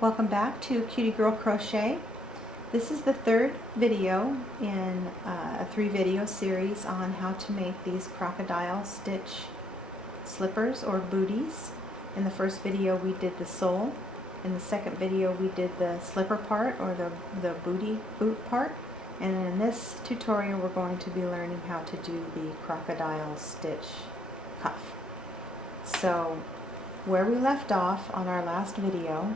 Welcome back to Cutie Girl Crochet. This is the third video in a 3-video series on how to make these crocodile stitch slippers or booties. In the first video we did the sole. In the second video we did the slipper part or the boot part. And in this tutorial we're going to be learning how to do the crocodile stitch cuff. So where we left off on our last video,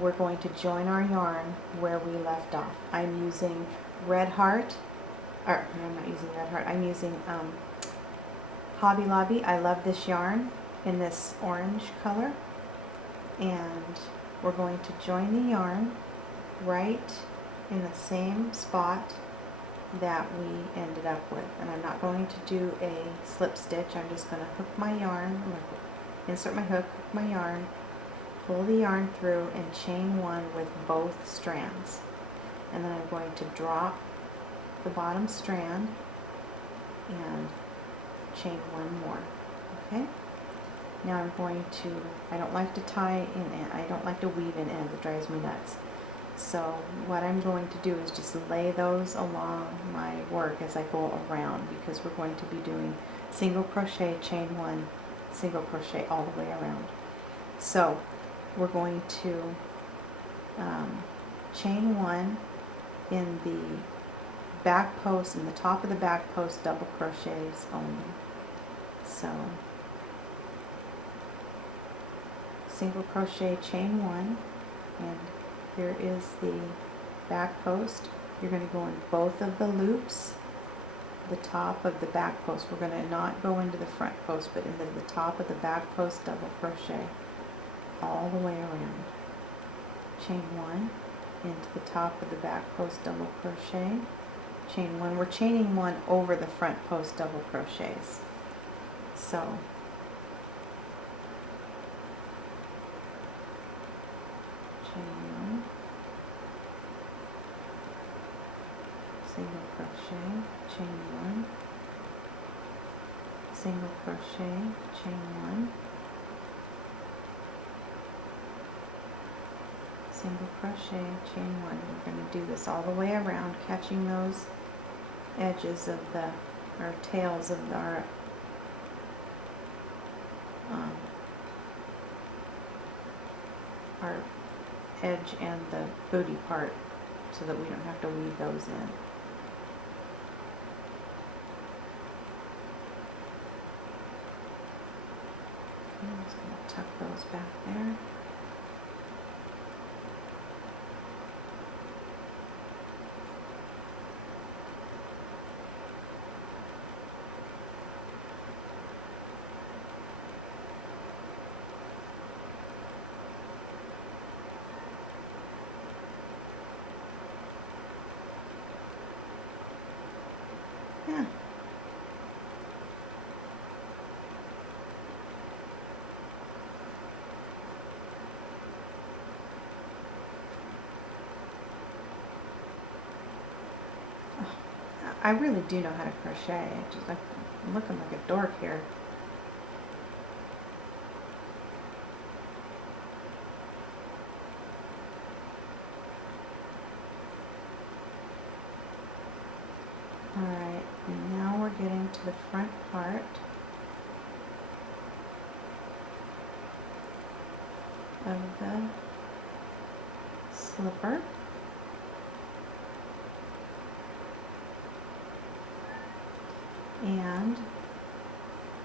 we're going to join our yarn where we left off. I'm using Red Heart, or no, I'm not using Red Heart, I'm using Hobby Lobby. I love this yarn in this orange color, and we're going to join the yarn right in the same spot that we ended up with. And I'm not going to do a slip stitch, I'm just going to hook my yarn, I'm going to insert my hook, hook my yarn, pull the yarn through and chain one with both strands. And then I'm going to drop the bottom strand and chain one more. Okay? Now I'm going to, I don't like to tie in, I don't like to weave in ends, it drives me nuts. So what I'm going to do is just lay those along my work as I go around, because we're going to be doing single crochet, chain one, single crochet all the way around. So we're going to chain one in the back post, in the top of the back post, double crochets only. So single crochet, chain one, and here is the back post. You're going to go in both of the loops, the top of the back post. We're going to not go into the front post, but into the top of the back post, double crochet all the way around. Chain one into the top of the back post, double crochet, chain one. We're chaining one over the front post double crochets. So chain one, single crochet, chain one, single crochet, chain one, single crochet, chain one. We're going to do this all the way around, catching those edges of the, or tails of our edge and the booty part, so that we don't have to weave those in. I'm just going to tuck those back there. Yeah. I really do know how to crochet. I'm looking like a dork here. Alright, and now we're getting to the front part. Of the slipper. And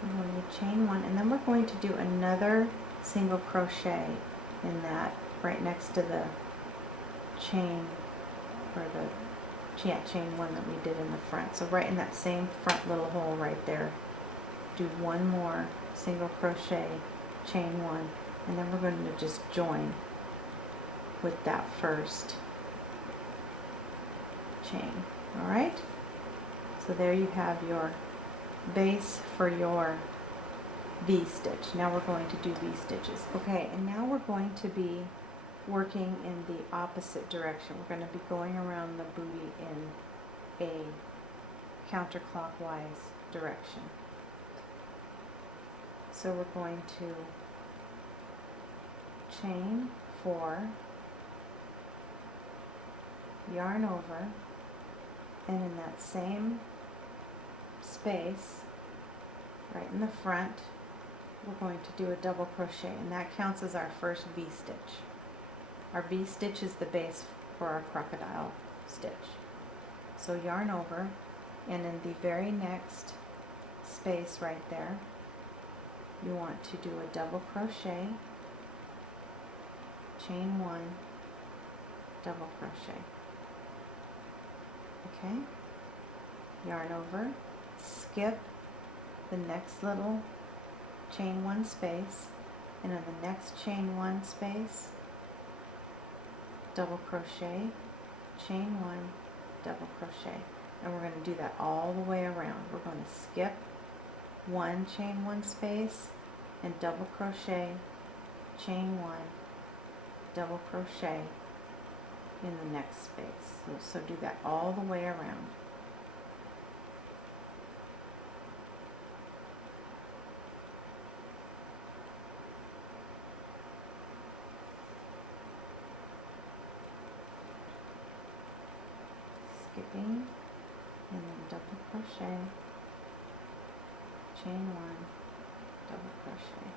we're going to chain one, and then we're going to do another single crochet in that right next to the chain, or the chain one that we did in the front. So right in that same front little hole right there, do one more single crochet, chain one, and then we're going to just join with that first chain. Alright? So there you have your base for your V stitch. Now we're going to do V stitches. Okay, and now we're going to be working in the opposite direction. We're going to be going around the booty in a counterclockwise direction. So we're going to chain 4, yarn over, and in that same space right in the front we're going to do a double crochet, and that counts as our first V-stitch. Our V-stitch is the base for our crocodile stitch. So yarn over, and in the very next space right there you want to do a double crochet, chain 1, double crochet. Okay, yarn over, skip the next little chain 1 space, and in the next chain 1 space double crochet, chain 1, double crochet, and we're going to do that all the way around. We're going to skip 1 chain 1 space and double crochet, chain 1, double crochet in the next space. So do that all the way around. Skipping and then double crochet, chain 1, double crochet.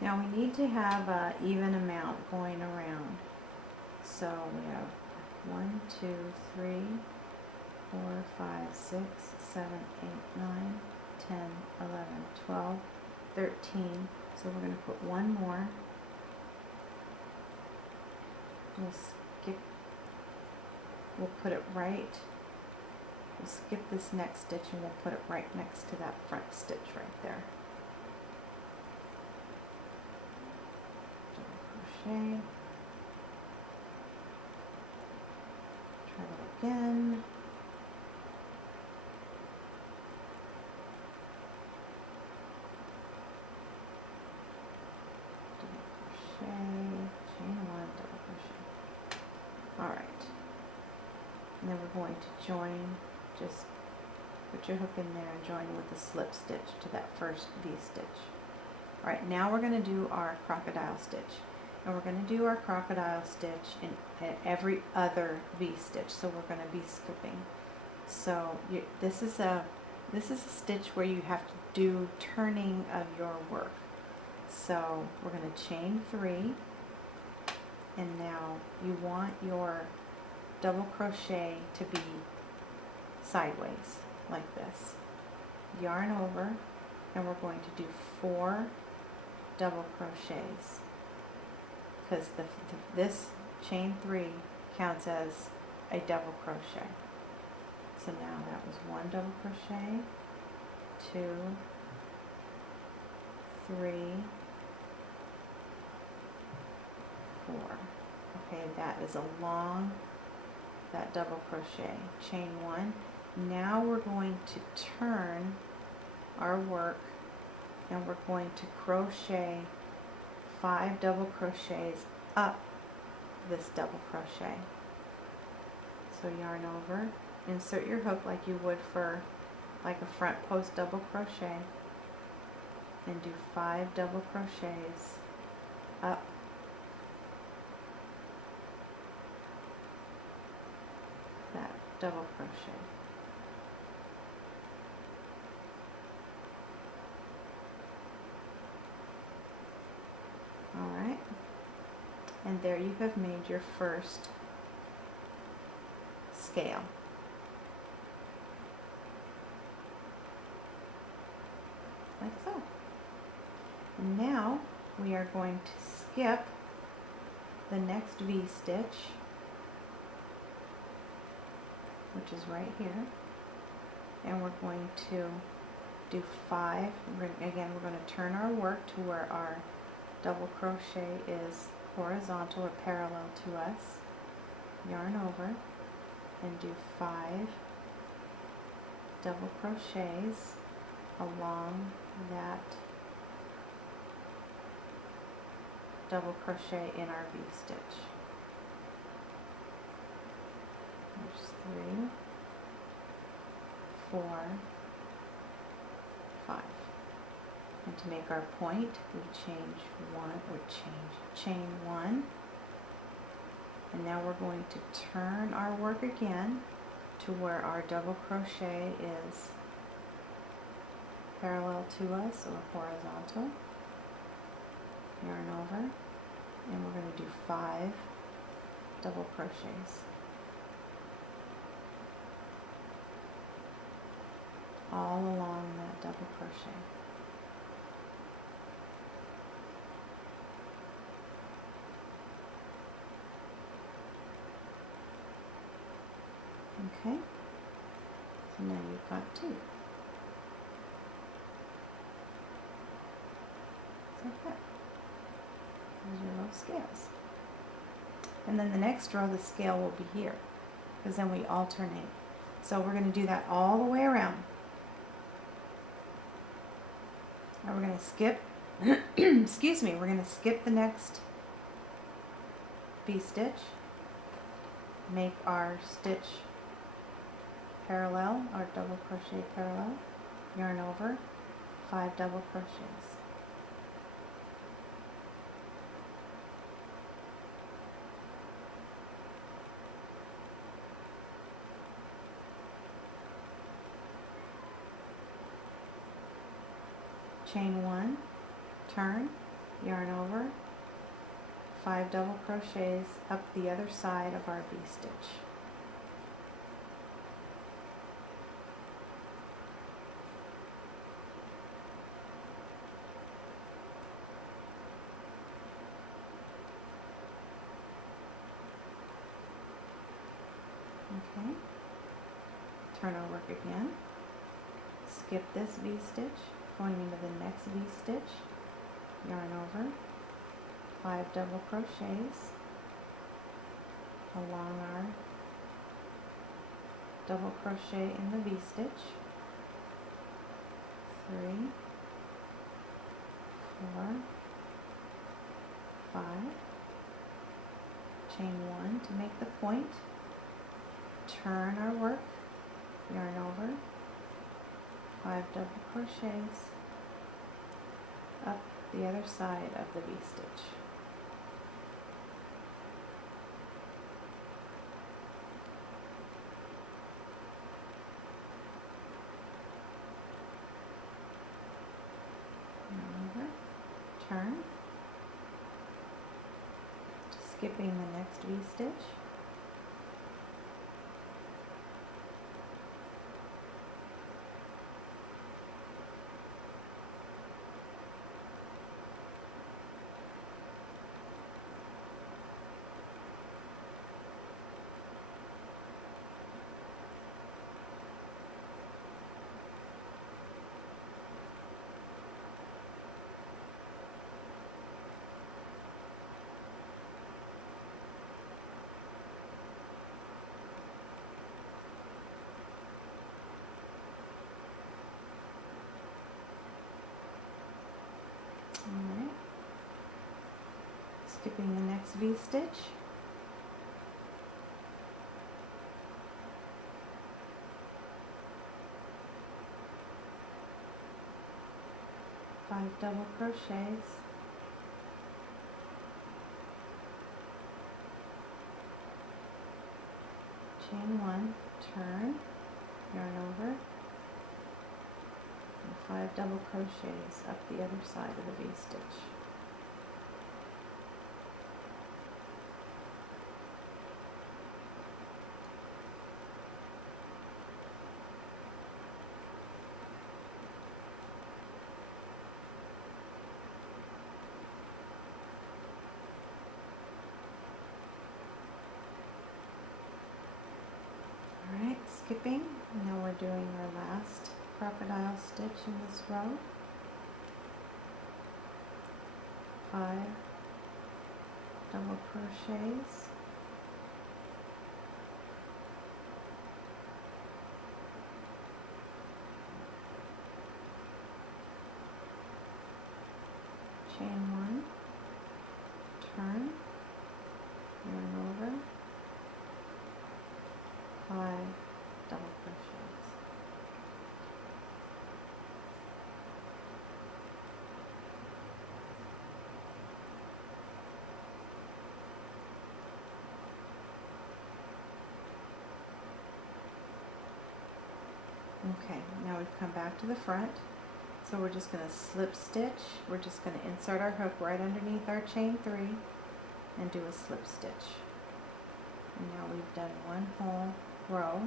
Now we need to have an even amount going around. So we have 1, 2, 3, 4, 5, 6, 7, 8, 9, 10, 11, 12, 13. So we're going to put one more. We'll put it right, we'll skip this next stitch and we'll put it right next to that front stitch right there. Crochet. Try that again. Double crochet, chain 1, double crochet. Alright. And then we're going to join, just put your hook in there and join with a slip stitch to that first V-stitch. Alright, now we're going to do our crocodile stitch. And we're going to do our crocodile stitch in every other V-stitch, so we're going to be skipping. So this is a stitch where you have to do turning of your work. So we're going to chain 3, and now you want your double crochet to be sideways like this. Yarn over, and we're going to do 4 double crochets, because this chain 3 counts as a double crochet. So now that was 1 double crochet, 2, 3, 4. Okay, that is along that double crochet. Chain 1. Now we're going to turn our work and we're going to crochet 5 double crochets up this double crochet. So yarn over, insert your hook like you would for like a front post double crochet, and do 5 double crochets up that double crochet. Alright, and there you have made your first scale. Like so. And now we are going to skip the next V-stitch, which is right here, and we're going to do 5. Again, we're going to turn our work to where our double crochet is horizontal or parallel to us, yarn over, and do 5 double crochets along that double crochet in our V-stitch. There's 3, 4, 5. And to make our point, we chain 1, and now we're going to turn our work again to where our double crochet is parallel to us or horizontal. Yarn over, and we're going to do 5 double crochets all along that double crochet. Okay, so now you've got 2. Just like that. There's your little scales. And then the next row, the scale will be here, because then we alternate. So we're going to do that all the way around. And we're going to skip, excuse me, we're going to skip the next V-stitch, make our stitch parallel, our double crochet parallel, yarn over, 5 double crochets. Chain 1, turn, yarn over, 5 double crochets up the other side of our V-stitch. Okay, turn our work again, skip this V-stitch, going into the next V-stitch, yarn over, 5 double crochets along our double crochet in the V-stitch, 3, 4, 5, chain 1 to make the point, turn our work, yarn over, 5 double crochets up the other side of the V-stitch. Yarn over, turn, skipping the next V-stitch, skipping the next V-stitch. Five double crochets, chain one, turn, yarn over, and five double crochets up the other side of the V-stitch. Alright, skipping, now we're doing our last crocodile stitch in this row. 5 double crochets, chain one, turn, yarn over, 5 double crochets. Okay, now we've come back to the front, so we're just going to slip stitch. We're just going to insert our hook right underneath our chain 3 and do a slip stitch. And now we've done one whole row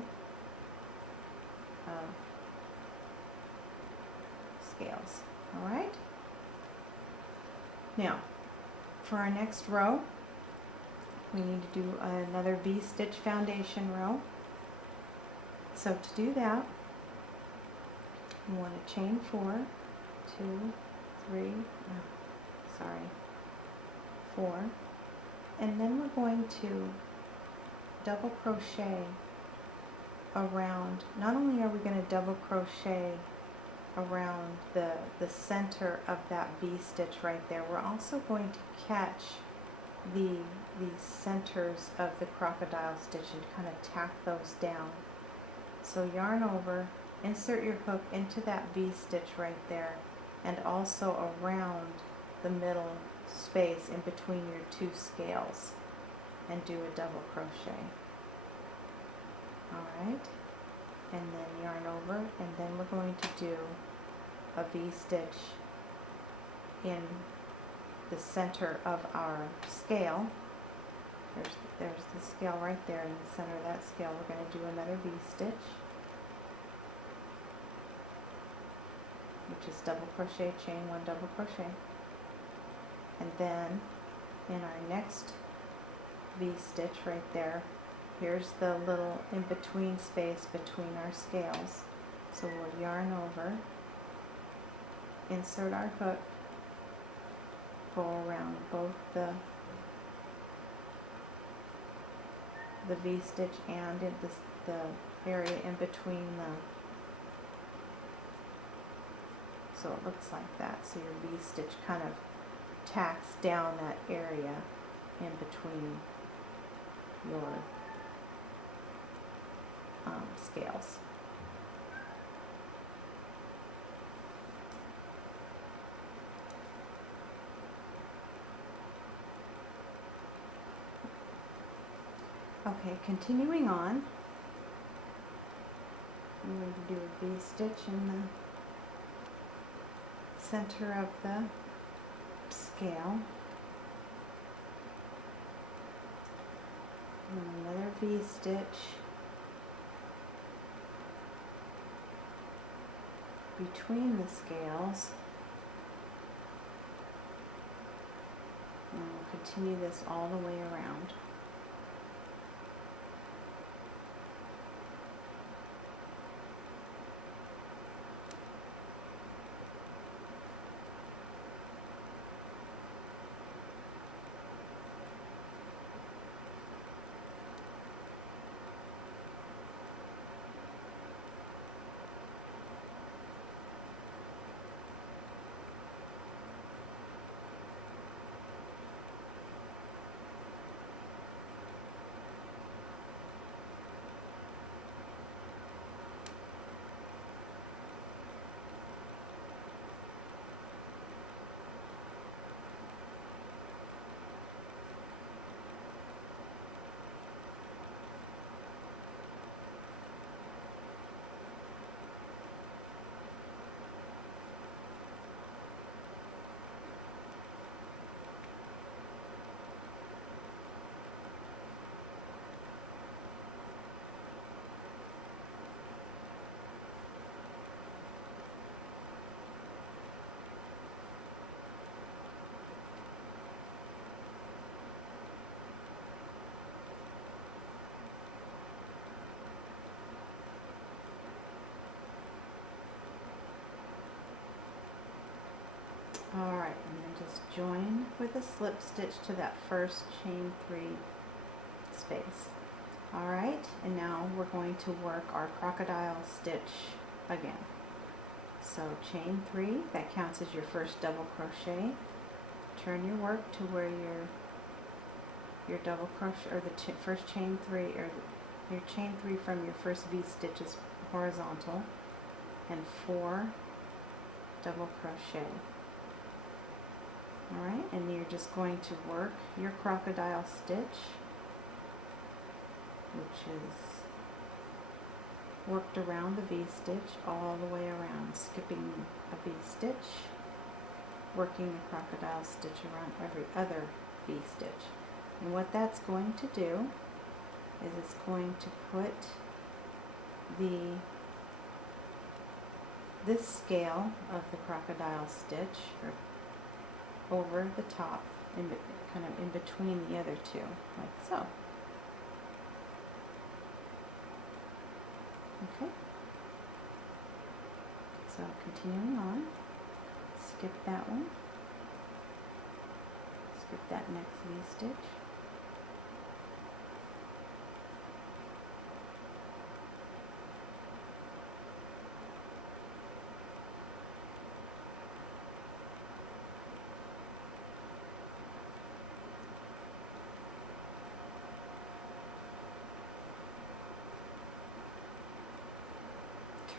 of scales. Alright? Now, for our next row, we need to do another V-stitch foundation row. So to do that, you want to chain 4, 2, 3, 4, and then we're going to double crochet around. Not only are we going to double crochet around the center of that V-stitch right there, we're also going to catch the centers of the crocodile stitch and kind of tack those down. So yarn over, insert your hook into that V-stitch right there, and also around the middle space in between your two scales, and do a double crochet. Alright, and then yarn over, and then we're going to do a V-stitch in the center of our scale. There's the scale right there in the center of that scale. We're going to do another V-stitch, which is double crochet, chain one, double crochet, and then in our next V-stitch right there, here's the little in-between space between our scales. So we'll yarn over, insert our hook, go around both the V-stitch and in the area in between so it looks like that. So your V-stitch kind of tacks down that area in between your scales. Okay, continuing on, I'm going to do a V-stitch in the center of the scale, and another V-stitch between the scales, and we'll continue this all the way around. Alright, and then just join with a slip stitch to that first chain 3 space. Alright, and now we're going to work our crocodile stitch again. So chain 3, that counts as your first double crochet. Turn your work to where your double crochet, or the first chain 3, or your chain 3 from your first V stitch is horizontal, and 4 double crochet. Alright, and you're just going to work your crocodile stitch, which is worked around the V stitch all the way around, skipping a V stitch, working the crocodile stitch around every other V stitch. And what that's going to do is it's going to put this scale of the crocodile stitch over the top, kind of in between the other two, like so. Okay. So continuing on, skip that one, skip that next V stitch.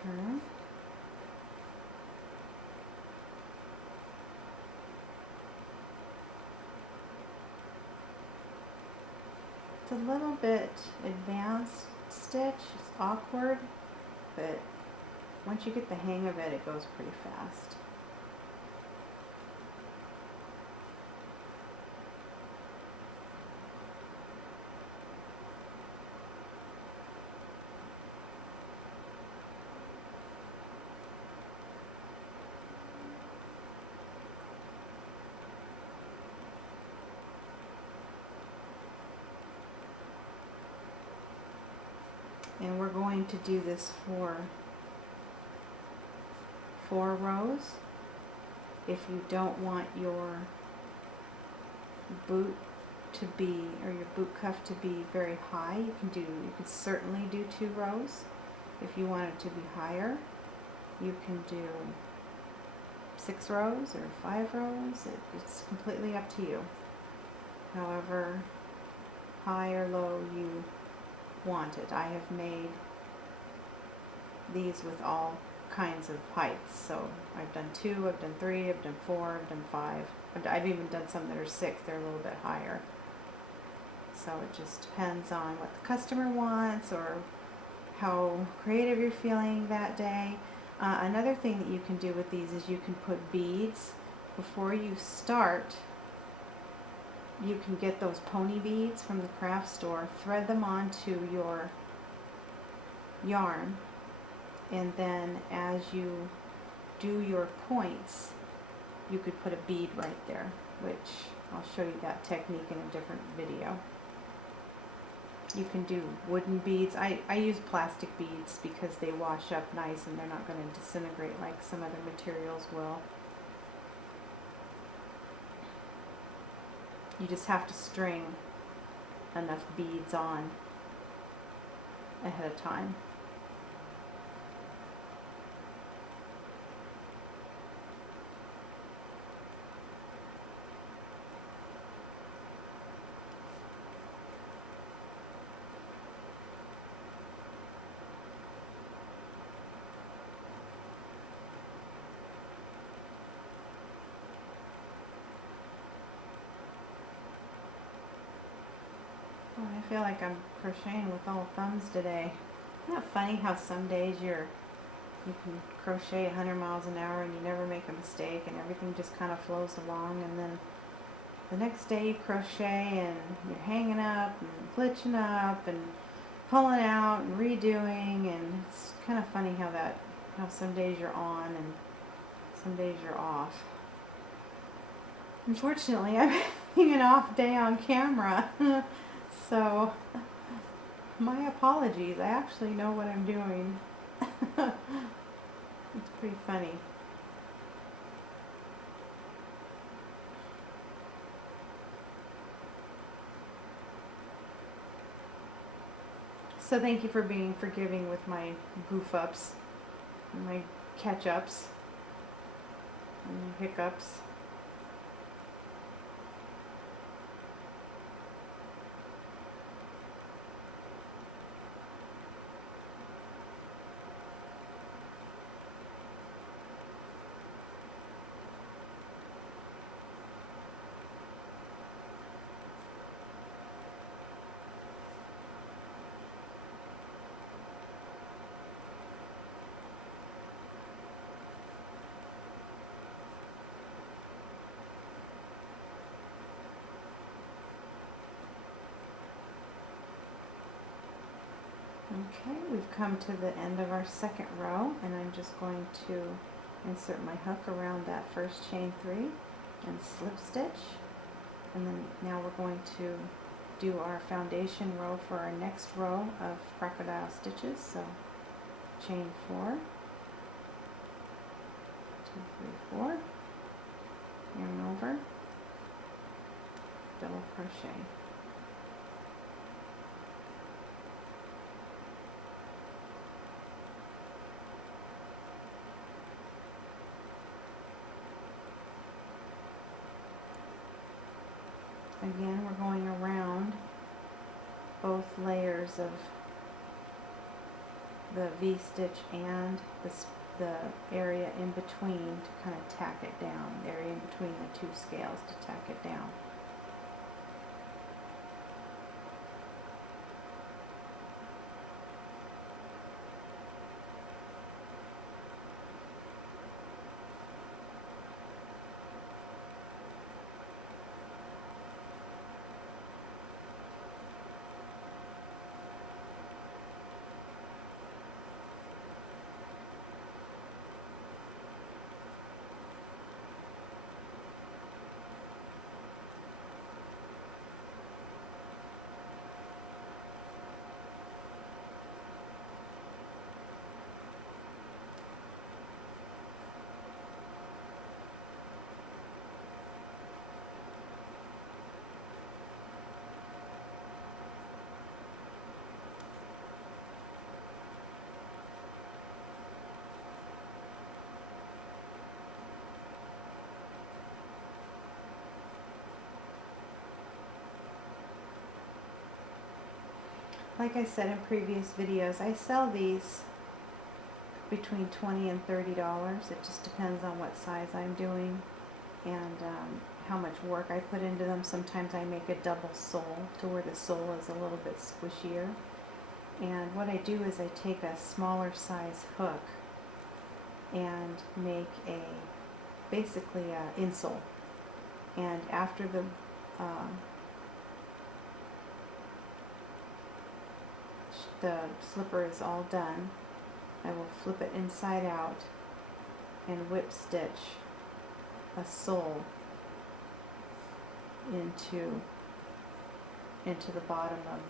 Turn. It's a little bit advanced stitch, it's awkward, but once you get the hang of it, it goes pretty fast. And we're going to do this for 4 rows. If you don't want your boot to be, or your boot cuff to be very high, you can certainly do 2 rows. If you want it to be higher, you can do 6 rows or 5 rows. It's completely up to you. However high or low you want it. I have made these with all kinds of heights. So I've done 2, I've done 3, I've done 4, I've done 5. I've even done some that are 6. They're a little bit higher. So it just depends on what the customer wants or how creative you're feeling that day. Another thing that you can do with these is you can put beads before you start. You can get those pony beads from the craft store, thread them onto your yarn, and then as you do your points, you could put a bead right there, which I'll show you that technique in a different video. You can do wooden beads. I use plastic beads because they wash up nice and they're not going to disintegrate like some other materials will. You just have to string enough beads on ahead of time. Oh, I feel like I'm crocheting with all thumbs today. Isn't that funny how some days you can crochet 100 miles an hour and you never make a mistake and everything just kind of flows along, and then the next day you crochet and you're hanging up and glitching up and pulling out and redoing, and it's kind of funny how some days you're on and some days you're off. Unfortunately, I'm having an off day on camera. So, my apologies. I actually know what I'm doing. It's pretty funny. So thank you for being forgiving with my goof ups, and my catch ups, and hiccups. Okay, we've come to the end of our second row, and I'm just going to insert my hook around that first chain 3 and slip stitch, and then now we're going to do our foundation row for our next row of crocodile stitches. So chain 4, 2, 3, 4, yarn over, double crochet. Again, we're going around both layers of the V-stitch and the area in between to kind of tack it down, the area in between the two scales to tack it down. Like I said in previous videos, I sell these between $20 and $30. It just depends on what size I'm doing and how much work I put into them. Sometimes I make a double sole to where the sole is a little bit squishier. And what I do is I take a smaller size hook and make basically a insole. And after the slipper is all done, I will flip it inside out and whip stitch a sole into the bottom of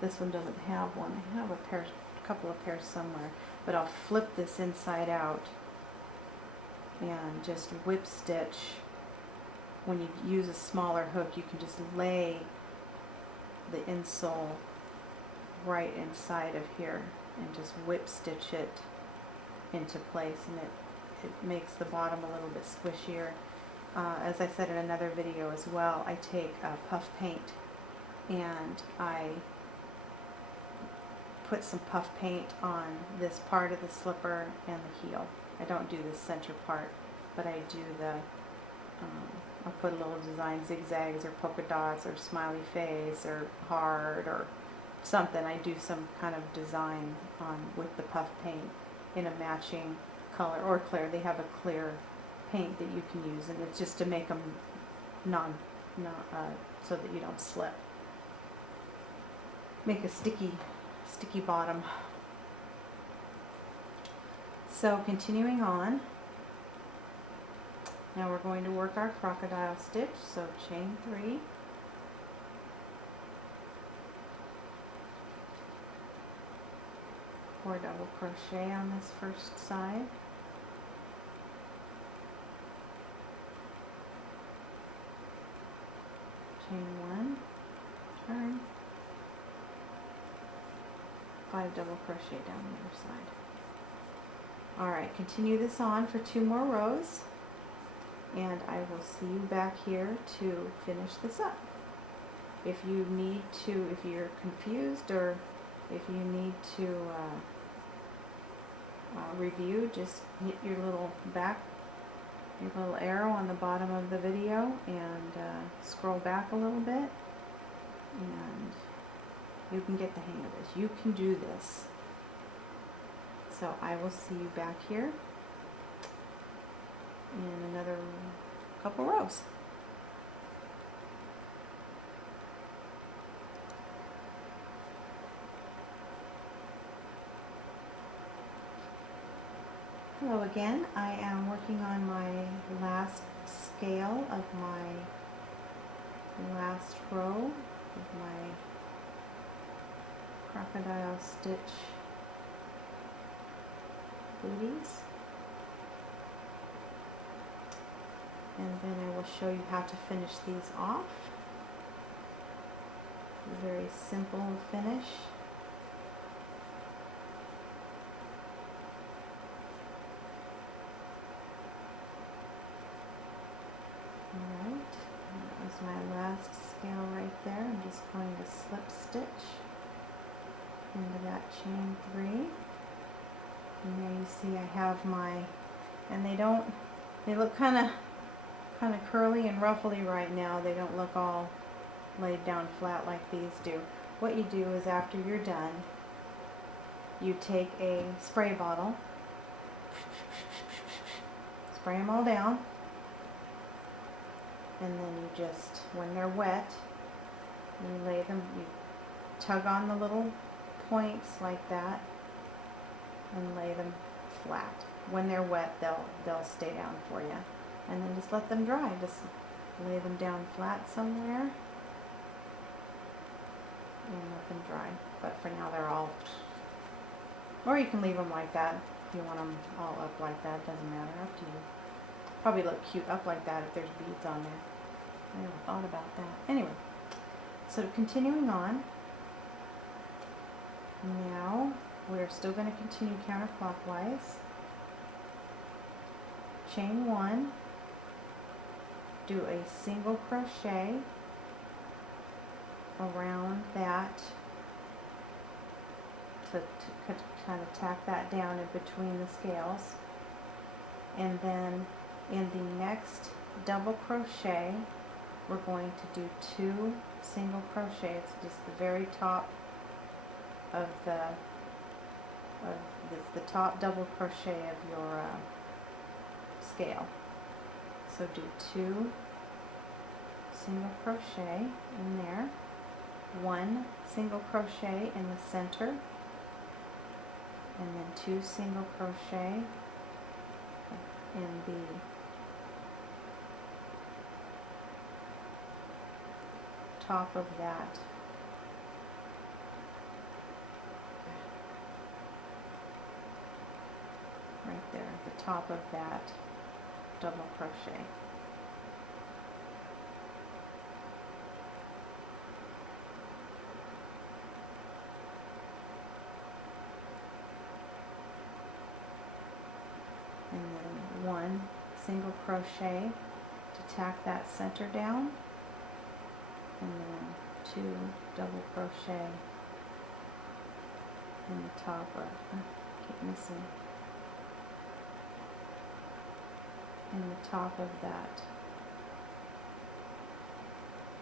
this one doesn't have one. I have a couple of pairs somewhere, but I'll flip this inside out and just whip stitch. When you use a smaller hook, you can just lay the insole right inside of here and just whip stitch it into place, and it makes the bottom a little bit squishier. As I said in another video as well, I take puff paint and I put some puff paint on this part of the slipper and the heel. I don't do the center part, but I do I'll put a little design, zigzags or polka dots or smiley face or heart or something. I do some kind of design with the puff paint in a matching color or clear. They have a clear paint that you can use, and it's just to make them so that you don't slip. Make a sticky bottom. So continuing on, now we're going to work our crocodile stitch. So chain 3, or double crochet on this first side, chain 1, turn, 5 double crochet down the other side. Alright, continue this on for 2 more rows, and I will see you back here to finish this up. If you need to, if you're confused, or if you need to review, just hit your little arrow on the bottom of the video and scroll back a little bit, and you can get the hang of this. You can do this. So I will see you back here in another couple rows. Hello again. I am working on my last scale of my last row of my crocodile stitch booties, and then I will show you how to finish these off. A very simple finish. Alright, that was my last scale right there. I'm just going to slip stitch into that chain 3. And there you see I have my, and they look kind of curly and ruffly right now. They don't look all laid down flat like these do. What you do is, after you're done, you take a spray bottle, spray them all down, and then you just, when they're wet, you lay them, you tug on the little points like that and lay them flat. When they're wet, they'll stay down for you. And then just let them dry. Just lay them down flat somewhere and let them dry. But for now they're all, or you can leave them like that if you want them all up like that. Doesn't matter, up to you. Probably look cute up like that if there's beads on there. I never thought about that. Anyway, so continuing on, now we're still going to continue counterclockwise. Chain 1, do a single crochet around that to kind of tack that down in between the scales, and then in the next double crochet we're going to do 2 single crochets, just the very top of the top double crochet of your scale. So do 2 single crochet in there, 1 single crochet in the center, and then 2 single crochet in the top of that right there, the top of that double crochet. And then 1 single crochet to tack that center down, and then 2 double crochet in the top of, keep missing, in the top of that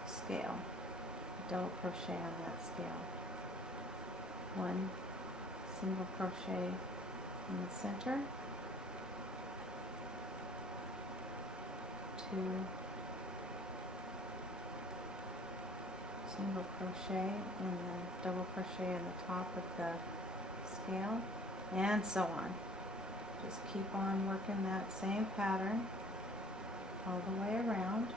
scale, double crochet on that scale. 1 single crochet in the center, 2 single crochet and then double crochet in the top of the scale, and so on. Just keep on working that same pattern all the way around.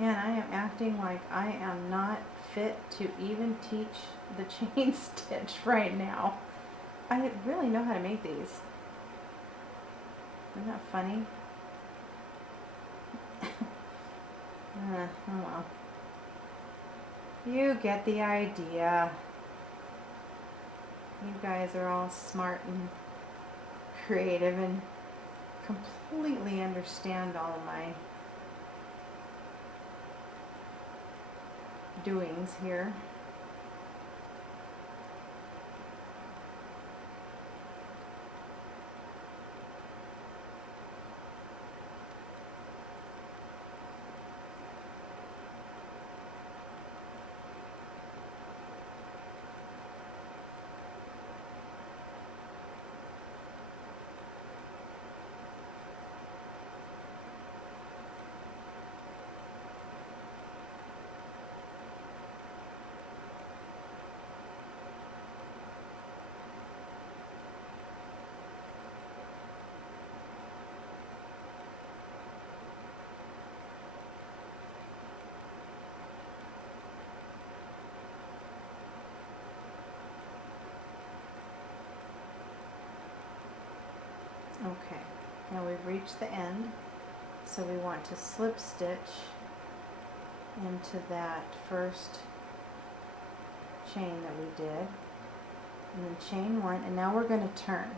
And I am acting like I am not fit to even teach the chain stitch right now. I really know how to make these. Isn't that funny? Oh well. You get the idea. You guys are all smart and creative and completely understand all of my doings here. Okay, now we've reached the end, so we want to slip stitch into that first chain that we did, and then chain one, and now we're going to turn.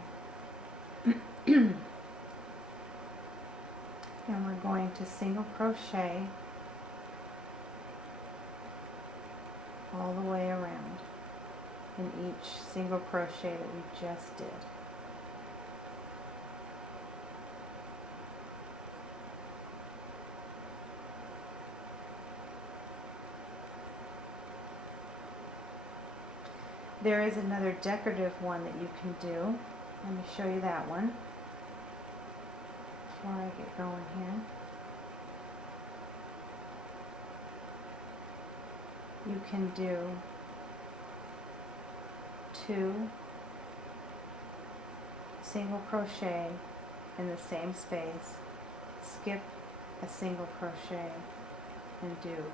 And we're going to single crochet all the way around in each single crochet that we just did. There is another decorative one that you can do. Let me show you that one before I get going here. You can do 2 single crochet in the same space, skip a single crochet, and do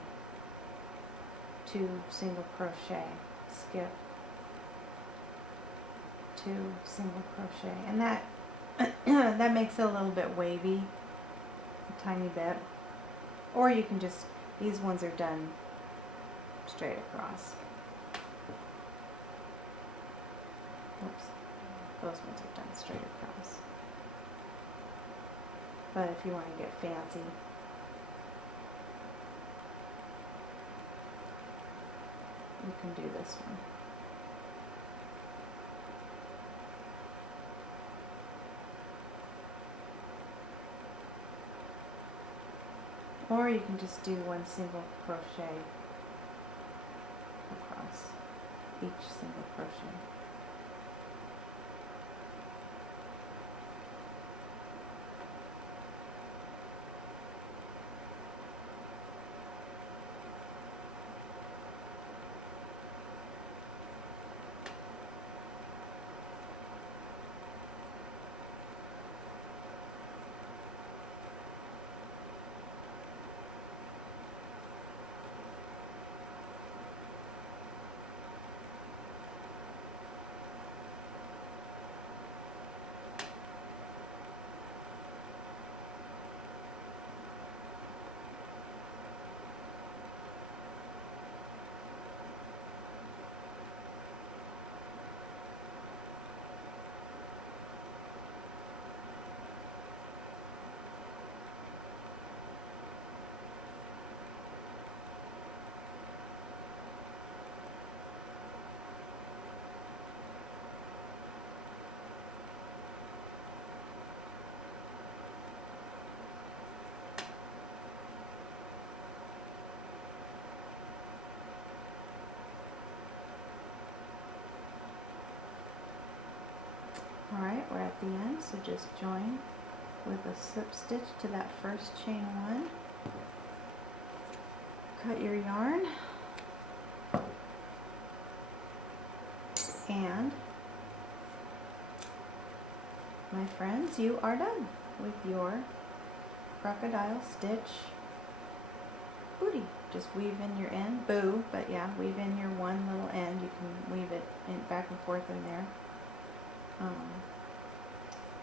2 single crochet, skip 2 single crochet, and that that makes it a little bit wavy, a tiny bit. Or you can just, these ones are done straight across. Oops, those ones are done straight across. But if you want to get fancy, you can do this one. Or you can just do 1 single crochet across each single crochet. Alright, we're at the end, so just join with a slip stitch to that first chain 1. Cut your yarn, and my friends, you are done with your crocodile stitch booty. Just weave in your end, boo, but yeah, weave in your one little end. You can weave it in back and forth in there.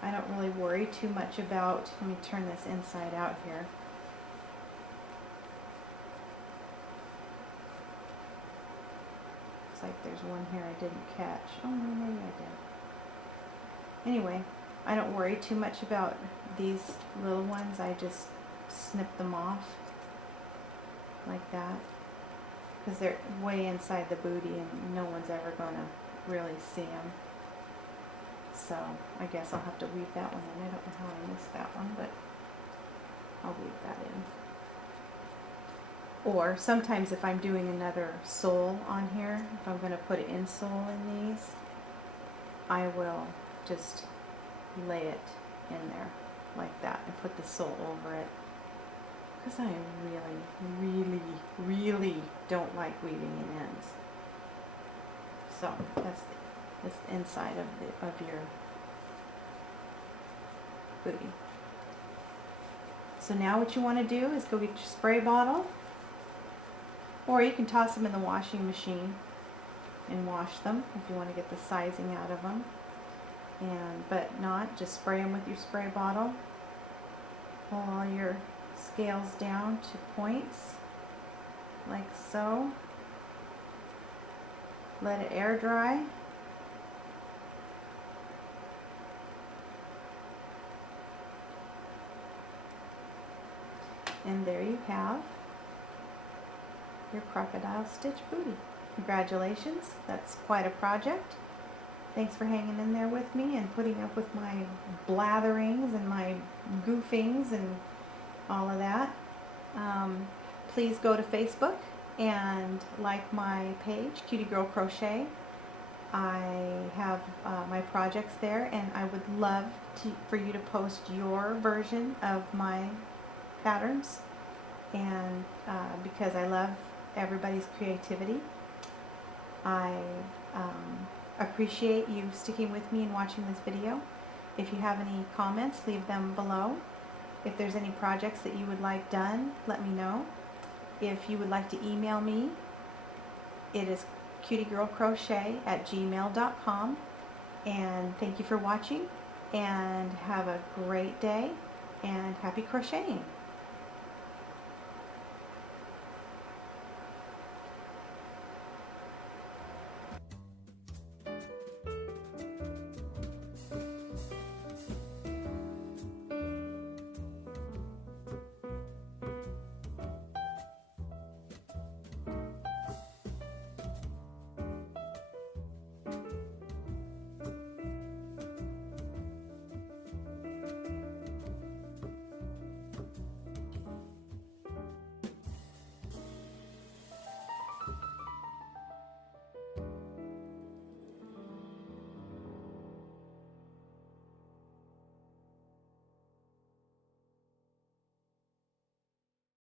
I don't really worry too much about, let me turn this inside out here. Looks like there's one here I didn't catch. Oh no, maybe I did. Anyway, I don't worry too much about these little ones. I just snip them off like that because they're way inside the booty and no one's ever going to really see them. So I guess I'll have to weave that one in. I don't know how I missed that one, but I'll weave that in. Or sometimes if I'm doing another sole on here, if I'm going to put an insole in these, I will just lay it in there like that and put the sole over it. Because I really don't like weaving in ends. So that's the inside of your booty. So now what you want to do is go get your spray bottle, or you can toss them in the washing machine and wash them if you want to get the sizing out of them. But not, just spray them with your spray bottle. Pull all your scales down to points like so. Let it air dry. And there you have your crocodile stitch booty. Congratulations, that's quite a project. Thanks for hanging in there with me and putting up with my blatherings and my goofings and all of that. Please go to Facebook and like my page, Cutie Girl Crochet. I have my projects there, and I would love for you to post your version of my patterns, and because I love everybody's creativity. I appreciate you sticking with me and watching this video. If you have any comments, leave them below. If there's any projects that you would like done, let me know. If you would like to email me, it is cutiegirlcrochet@gmail.com. And thank you for watching, and have a great day, and happy crocheting.